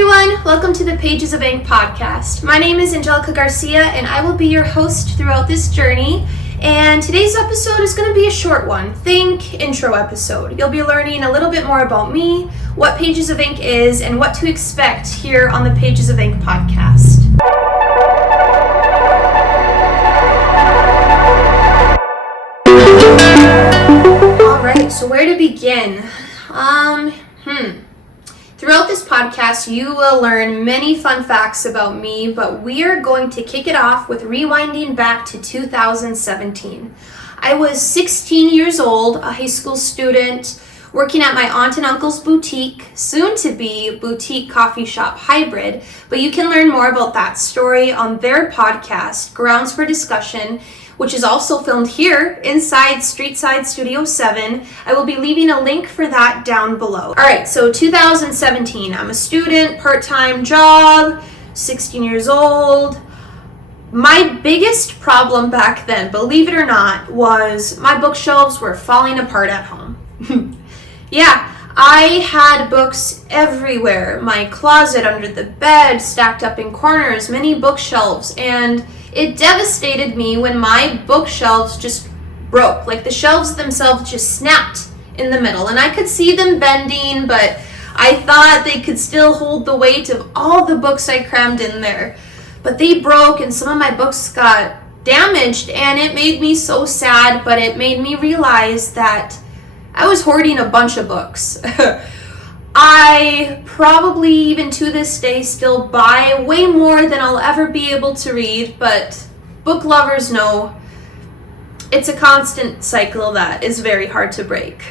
everyone, welcome to the Pages of Ink podcast. My name is Angelica Garcia and I will be your host throughout this journey. And today's episode is going to be a short one. Think intro episode. You'll be learning a little bit more about me, what Pages of Ink is, and what to expect here on the Pages of Ink podcast. Alright, so where to begin? Throughout this podcast, you will learn many fun facts about me, but we are going to kick it off with rewinding back to 2017. I was 16 years old, a high school student, working at my aunt and uncle's boutique, soon to be boutique coffee shop hybrid, but you can learn more about that story on their podcast, Grounds for Discussion, which is also filmed here inside Streetside Studio 7. I will be leaving a link for that down below. All right, so 2017, I'm a student, part-time job, 16 years old. My biggest problem back then, believe it or not, was my bookshelves were falling apart at home. Yeah, I had books everywhere. My closet, under the bed, stacked up in corners, many bookshelves, and it devastated me when my bookshelves just broke. Like the shelves themselves just snapped in the middle, and I could see them bending, but I thought they could still hold the weight of all the books I crammed in there. But they broke, and some of my books got damaged, and it made me so sad, but it made me realize that I was hoarding a bunch of books. I probably, even to this day, still buy way more than I'll ever be able to read, but book lovers know it's a constant cycle that is very hard to break.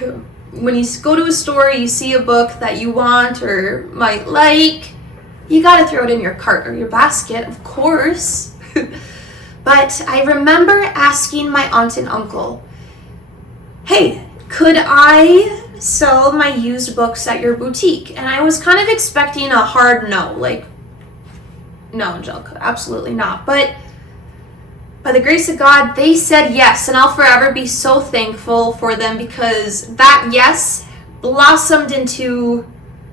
When you go to a store, you see a book that you want or might like, you gotta throw it in your cart or your basket, of course. But I remember asking my aunt and uncle, hey, could I sell my used books at your boutique? And I was kind of expecting a hard no, like, no, Angelica, absolutely not. But by the grace of God, they said yes, and I'll forever be so thankful for them because that yes blossomed into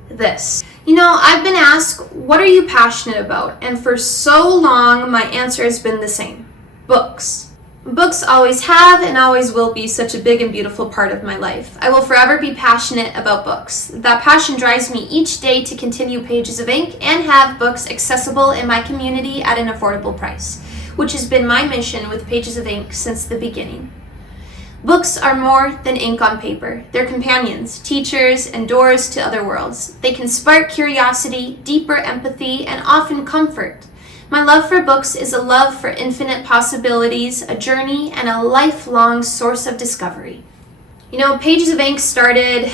this. You know, I've been asked, what are you passionate about? And for so long, my answer has been the same: books. Books always have and always will be such a big and beautiful part of my life. I will forever be passionate about books. That passion drives me each day to continue Pages of Ink and have books accessible in my community at an affordable price, which has been my mission with Pages of Ink since the beginning. Books are more than ink on paper. They're companions, teachers, and doors to other worlds. They can spark curiosity, deeper empathy, and often comfort. My love for books is a love for infinite possibilities, a journey, and a lifelong source of discovery. You know, Pages of Ink started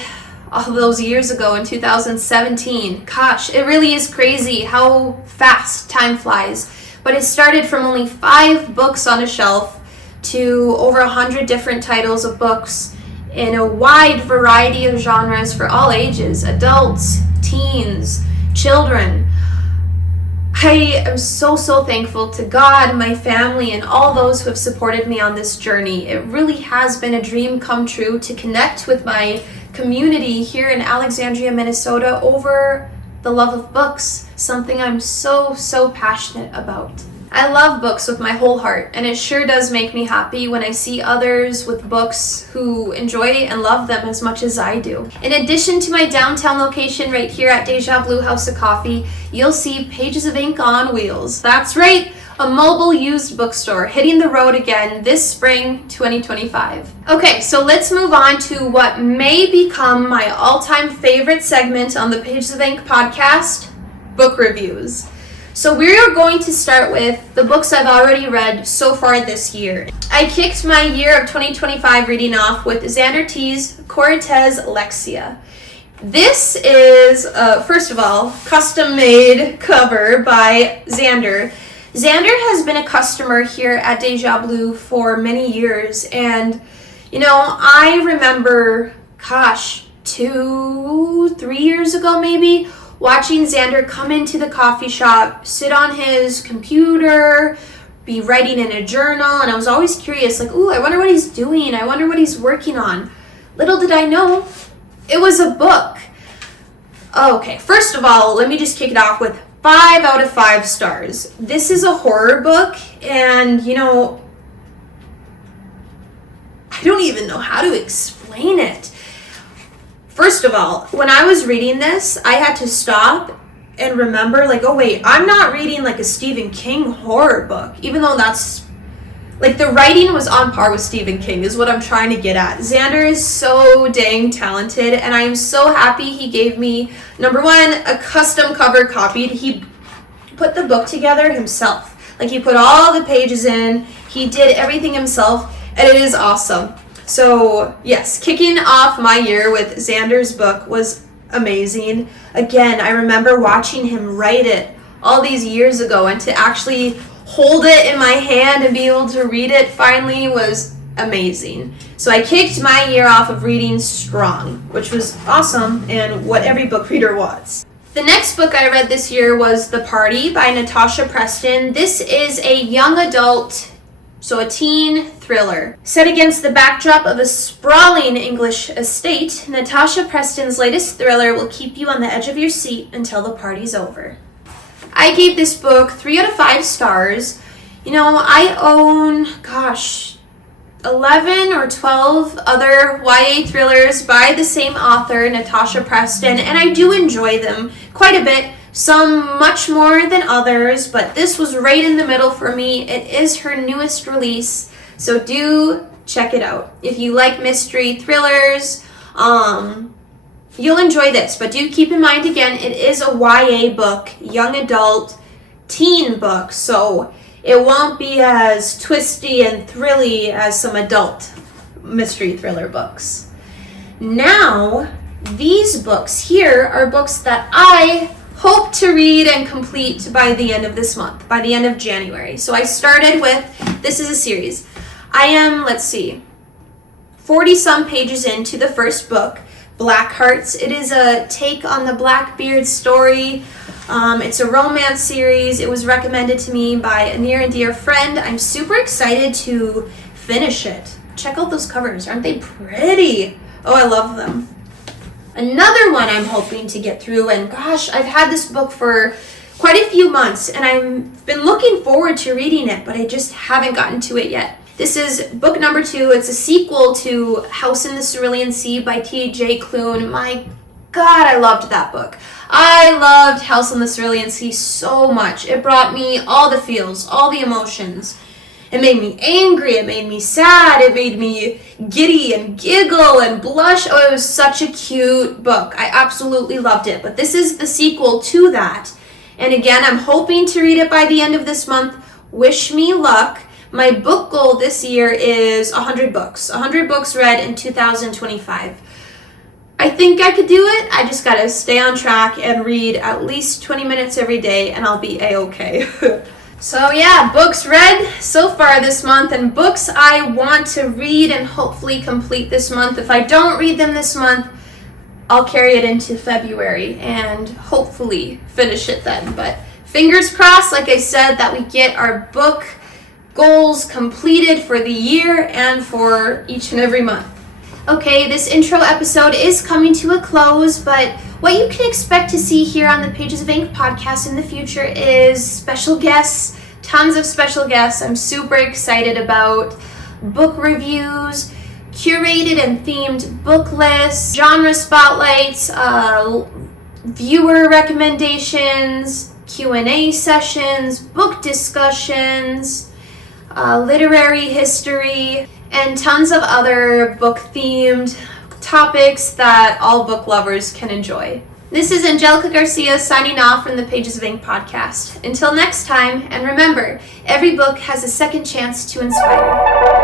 all those years ago in 2017. Gosh, it really is crazy how fast time flies. But it started from only 5 books on a shelf to over 100 different titles of books in a wide variety of genres for all ages, adults, teens, children. I am so thankful to God, my family, and all those who have supported me on this journey. It really has been a dream come true to connect with my community here in Alexandria, Minnesota over the love of books, something I'm so passionate about. I love books with my whole heart, and it sure does make me happy when I see others with books who enjoy and love them as much as I do. In addition to my downtown location right here at Deja Blue House of Coffee, you'll see Pages of Ink on wheels. That's right, a mobile used bookstore hitting the road again this spring 2025. Okay, so let's move on to what may become my all-time favorite segment on the Pages of Ink podcast, book reviews. So we're going to start with the books I've already read so far this year. I kicked my year of 2025 reading off with Xander T's Cortez Lexia. This is, first of all, custom-made cover by Xander. Xander has been a customer here at Deja Blue for many years, and, you know, I remember, 2-3 years ago maybe, watching Xander come into the coffee shop, sit on his computer, be writing in a journal, and I was always curious, like, ooh, I wonder what he's doing, I wonder what he's working on. Little did I know, it was a book. Okay, first of all, let me just kick it off with 5 out of 5 stars. This is a horror book, and I don't even know how to explain it. First of all, when I was reading this, I had to stop and remember, oh wait, I'm not reading a Stephen King horror book, even though that's, the writing was on par with Stephen King is what I'm trying to get at. Xander is so dang talented, and I am so happy he gave me, number one, a custom cover copied. He put the book together himself. He put all the pages in, he did everything himself, and it is awesome. So, yes, kicking off my year with Xander's book was amazing. Again, I remember watching him write it all these years ago, and to actually hold it in my hand and be able to read it finally was amazing. So I kicked my year off of reading strong, which was awesome and what every book reader wants. The next book I read this year was The Party by Natasha Preston. This is a young adult, so a teen thriller. Set against the backdrop of a sprawling English estate, Natasha Preston's latest thriller will keep you on the edge of your seat until the party's over. I gave this book 3 out of 5 stars. I own, 11 or 12 other YA thrillers by the same author, Natasha Preston, and I do enjoy them quite a bit. Some much more than others, but this was right in the middle for me. It is her newest release, so do check it out. If you like mystery thrillers, you'll enjoy this, but do keep in mind, again, it is a YA book, young adult, teen book, so it won't be as twisty and thrilly as some adult mystery thriller books. Now, these books here are books that I hope to read and complete by the end of this month, by the end of January. So I started with, this is a series. I am, 40-some pages into the first book, Black Hearts. It is a take on the Blackbeard story. It's a romance series. It was recommended to me by a near and dear friend. I'm super excited to finish it. Check out those covers. Aren't they pretty? Oh, I love them. Another one I'm hoping to get through, and I've had this book for quite a few months, and I've been looking forward to reading it, but I just haven't gotten to it yet. This is book number 2. It's a sequel to House in the Cerulean Sea by T.J. Klune. My God, I loved that book. I loved House in the Cerulean Sea so much. It brought me all the feels, all the emotions. It made me angry, it made me sad, it made me giddy and giggle and blush. Oh, it was such a cute book. I absolutely loved it. But this is the sequel to that. And again, I'm hoping to read it by the end of this month. Wish me luck. My book goal this year is 100 books. 100 books read in 2025. I think I could do it. I just gotta stay on track and read at least 20 minutes every day, and I'll be a-okay. So yeah, books read so far this month, and books I want to read and hopefully complete this month. If I don't read them this month, I'll carry it into February and hopefully finish it then. But fingers crossed, like I said, that we get our book goals completed for the year and for each and every month. Okay, this intro episode is coming to a close, but what you can expect to see here on the Pages of Ink podcast in the future is special guests, tons of special guests I'm super excited about, book reviews, curated and themed book lists, genre spotlights, viewer recommendations, Q&A sessions, book discussions, literary history, and tons of other book-themed topics that all book lovers can enjoy. This is Angelica Garcia signing off from the Pages of Ink podcast. Until next time, and remember, every book has a second chance to inspire.